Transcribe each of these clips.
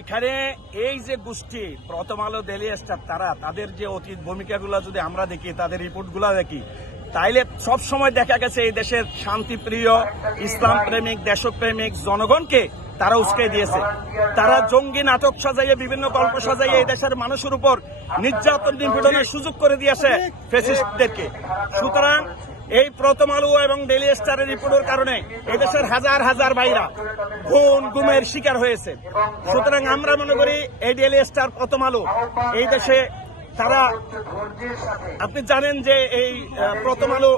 এখানে এই যে গোষ্ঠী প্রথম আলো, ডেইলি স্টার, তারা তাদের যে অতীত ভূমিকাগুলো যদি আমরা দেখি, তাদের রিপোর্টগুলো দেখি, তাইলে সব সময় দেখা গেছে এই দেশের শান্তিপ্রিয়, ইসলাম প্রেমিক, দেশপ্রেমিক জনগণকে তারা উস্কে দিয়েছে। তারা জঙ্গি নাটক সাজাইয়ে, বিভিন্ন গল্প সাজাইয়ে এই দেশের মানুষের উপর নির্যাতন নিপীড়নের সুযোগ করে দিয়েছে ফ্যাসিস্টদেরকে। সুতরাং এই প্রথম আলো এবং ডেইলি স্টারের রিপোর্টের কারণে এই দেশের হাজার হাজার ভাইরা গুমের শিকার হয়েছে। সুতরাং আমরা মনে করি এই ডেইলি স্টার, প্রথম আলো এই দেশে তারা, আপনি জানেন যে এই প্রথম আলো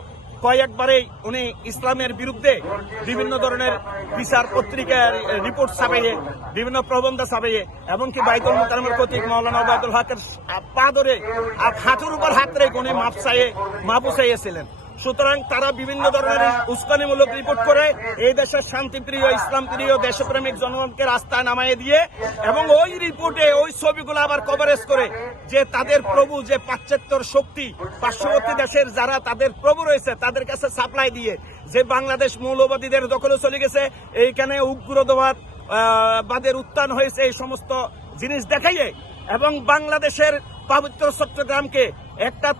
কয়েকবারেই উনি ইসলামের বিরুদ্ধে বিভিন্ন ধরনের বিচার পত্রিকার রিপোর্ট ছাপাইয়ে, বিভিন্ন প্রবন্ধ ছাপাইয়ে, এমনকি বাইতুল মুকাররমের প্রতীক মাওলানা ওবায়দুল হকের পা ধরে হাঁটুর উপর হাত রেখে উনি মাপ চাইয়েছিলেন। সুতরাং তারা বিভিন্ন ধরনের উস্কানিমূলক রিপোর্ট করে এই দেশের শান্তিপ্রিয়, ইসলাম প্রিয়, দেশপ্রেমিক জনগণকে রাস্তায় নামাইয়ে দিয়ে, এবং ওই রিপোর্টে ওই ছবিগুলো আবার কভারেজ করে যে তাদের প্রভু, যে পাশ্চাত্যর শক্তি, পার্শ্ববর্তী দেশের যারা তাদের প্রভু রয়েছে তাদের কাছে সাপ্লাই দিয়ে যে বাংলাদেশ মৌলবাদীদের দখলে চলে গেছে, এইখানে উগ্রবাদের উত্থান হয়েছে, এই সমস্ত জিনিস দেখাইয়ে, এবং বাংলাদেশের পবিত্র চট্টগ্রামকে একটা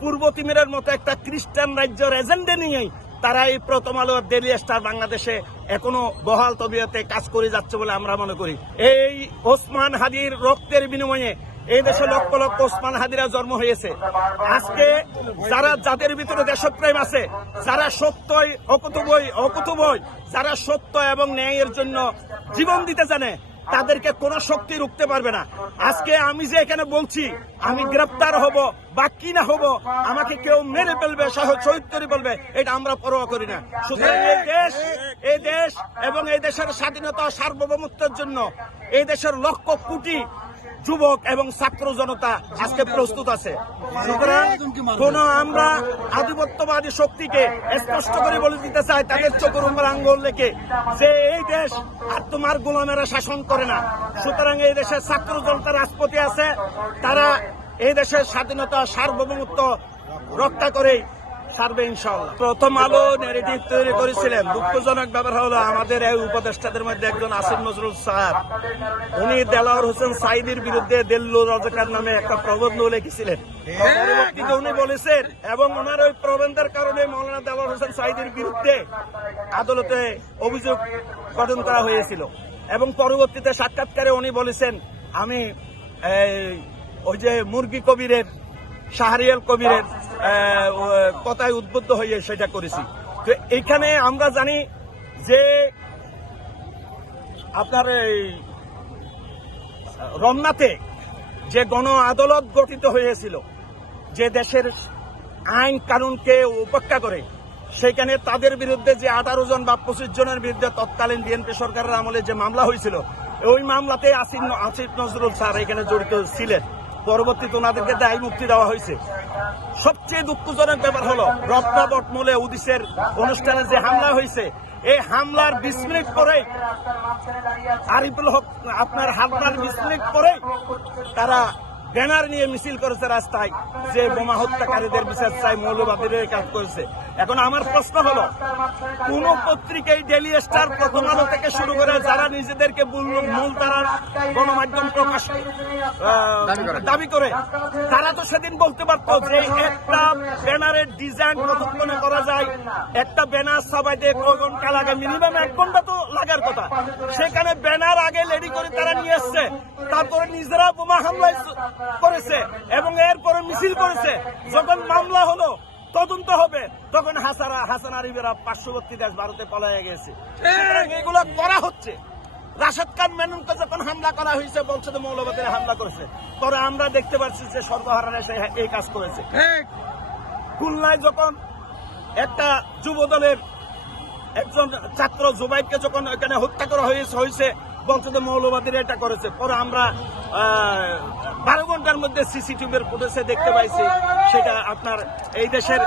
পূর্ব তিমিরের মতো একটা খ্রিস্টান রাজ্যের এজেন্ডা নিয়েই তারা এই প্রথম আলো, ডেইলি স্টার বাংলাদেশে এখনো বহাল তবিয়তে কাজ করে যাচ্ছে বলে আমরা মনে করি। এই ওসমান হাদির রক্তের বিনিময়ে এই দেশে লক্ষ লক্ষ ওসমান হাদিরা জন্ম হয়েছে। আজকে যাদের ভিতরে দেশপ্রেম আছে, যারা সত্যই অকুতবই, যারা সত্য এবং ন্যায়ের জন্য জীবন দিতে জানে, তাদেরকে কোন শক্তি রুখতে পারবে না। আজকে আমি যে এখানে বলছি, আমি গ্রেপ্তার হব বা কি না হব, আমাকে কেউ মেরে ফেলবে, শহীদ করে ফেলবে, এটা আমরা পরোয়া করি না। সুতরাং এই দেশ এবং এই দেশের স্বাধীনতা, সার্বভৌমত্বের জন্য এই দেশের লক্ষ কোটি যুবক এবং ছাত্র জনতা আজকে প্রস্তুত আছে। সুতরাং আমরা আধিপত্যবাদী শক্তিকে স্পষ্ট করে বলে দিতে চাই, তাদের চোখের উপর আঙ্গুল রেখে, যে এই দেশ আর তোমার গোলামেরা শাসন করে না। সুতরাং এই দেশের ছাত্র জনতা রাজপথে আছে, তারা এই দেশের স্বাধীনতা, সার্বভৌমত্ব রক্ষা করে সারবে ইনশাআল্লাহ। প্রথম আলো ন্যারেটিভ তৈরি করেছিলেন। দুঃখজনক ব্যাপার হলো, আমাদের এই উপদেষ্টাদের মধ্যে একজন আসিফ নজরুল স্যার, উনি দেলাওয়ার হোসেন সাঈদীর বিরুদ্ধে দেল্লুর রজকার নামে একটা প্রবন্ধ লিখেছিলেন। পরবর্তীতে উনি বলেছেন, এবং ওনার ওই প্রবন্ধের কারণে মাওলানা দেলাওয়ার হোসেন সাঈদীর বিরুদ্ধে আদালতে অভিযোগ গঠন করা হয়েছিল। এবং পরবর্তীতে সাক্ষাৎকারে উনি বলেছেন, আমি ওই যে মুরগি কবিরের, শাহরিয়াল কবিরের কথায় উদ্বুদ্ধ হয়ে সেটা করেছি। তো এখানে আমরা জানি যে আপনার এই রমনাতে যে গণ আদালত গঠিত হয়েছিল, যে দেশের আইন কানুনকে উপেক্ষা করে, সেখানে তাদের বিরুদ্ধে যে 18 জন বা 25 জনের বিরুদ্ধে তৎকালীন বিএনপি সরকারের আমলে যে মামলা হয়েছিল, ওই মামলাতে আসিফ নজরুল স্যার এখানে জড়িত ছিলেন। পরবর্তীতে ওনাদেরকে দায় মুক্তি দেওয়া হয়েছে। সবচেয়ে দুঃখজনক ব্যাপার হলো, রত্নাবট মোলে উদিসের অনুষ্ঠানে যে হামলা হয়েছে, এই হামলার 20 মিনিট পরেই আরিফুল হক আপনার হামলার 20 মিনিট পরেই তারা ব্যানার নিয়ে মিছিল করেছে রাস্তায়, যে বোমা হত্যাকারীদের বিচার চাই, মৌলবাদীদের কাজ করেছে। এখন আমার প্রশ্ন হলো, কোন পত্রিকায় ডেইলি স্টার, প্রথম আলো থেকে শুরু করে যারা নিজেদেরকে মূলধারার গণমাধ্যম প্রকাশ দাবি করে, তারা তো সেদিন বলতে পারত যে একটা ব্যানারের ডিজাইন কতক্ষণে করা যায়, একটা ব্যানার ছাপাইতে কয় ঘন্টা লাগে, মিনিমাম 1 ঘন্টা তো লাগার কথা। সেখানে ব্যানার আগে রেডি করে তারা নিয়ে এসছে, তারপরে নিজেরা বোমা হামলায় করেছে এবং এরপরে মিছিল করেছে। যখন মামলা হলো, তদন্ত হবে, তখন হাসান আরিফেরা পার্শ্ববর্তী দেশ ভারতে পলায় গেছে। এগুলো করা হচ্ছে। রাশেদ খান মেননকে যখন হামলা করা হয়েছে, বলছে যে মৌলবাদীরা হামলা করেছে, পরে আমরা দেখতে পাচ্ছি যে সর্বহারা এসে এই কাজ করেছে। খুলনায় যখন একটা যুব দলের একজন ছাত্র জুবাইরকে যখন এখানে হত্যা করা হয়েছে, বলছে যে মৌলবাদীরা এটা করেছে। পরে আমরা 12 ঘন্টার মধ্যে সিসিটিভির ফুটেজে দেখতে পাইছি, সেটা আপনার এই দেশের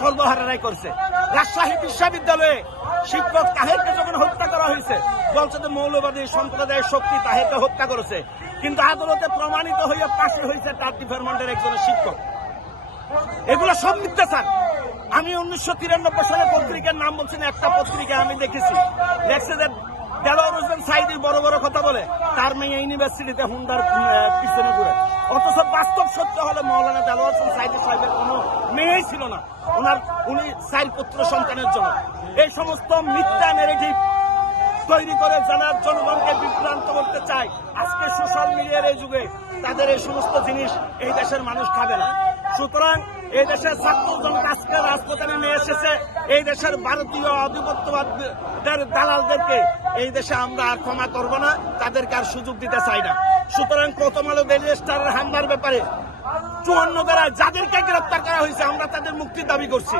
সর্বহারারাই করছে। রাজশাহী বিশ্ববিদ্যালয়ে শিক্ষক তাহেরকে যখন হত্যা করা হয়েছে, বলছে যে মৌলবাদী সম্প্রদায়ের শক্তি তাহেরকে হত্যা করেছে, কিন্তু আদালতে প্রমাণিত হয়ে ফাঁসি হয়েছে তার ডিপার্টমেন্টের একজনের শিক্ষক। এগুলো সব মিথ্যাচার। আমি 1993 সালে পত্রিকার নাম বলছি না, একটা পত্রিকা আমি দেখেছি, লেখছে যে দেলোয়ার হোসেন সাইদি বড় বড় কথা বলে, তার মেয়ে ইউনিভার্সিটিতে হুন্ডার পিছনে ঘুরে। অথচ বাস্তব সত্য হলে মৌলানা দেলোয়ার হোসেন সাইদি সাহেবের কোনো মেয়েই ছিল না উনি 4 পুত্র সন্তানের জন্য। এই সমস্ত মিথ্যা ন্যারেটিভ তৈরি করে জানার জনগণকে বিভ্রান্ত করতে চায়। আজকে সোশ্যাল মিডিয়ার এই যুগে তাদের এই সমস্ত জিনিস এই দেশের মানুষ খাবে না। সুতরাং এই দেশের ছাত্র জনতা আজকে রাজপথে নেমে এসেছে। এই দেশের ভারতীয় আধিপত্যবাদের দালালদেরকে এই দেশে আমরা আর ক্ষমা করবো না, তাদেরকে আর সুযোগ দিতে চাই না। সুতরাং প্রথম আলো ডেইলি স্টারের হামলার ব্যাপারে 54 ধারায় যাদেরকে গ্রেপ্তার করা হয়েছে আমরা তাদের মুক্তির দাবি করছি।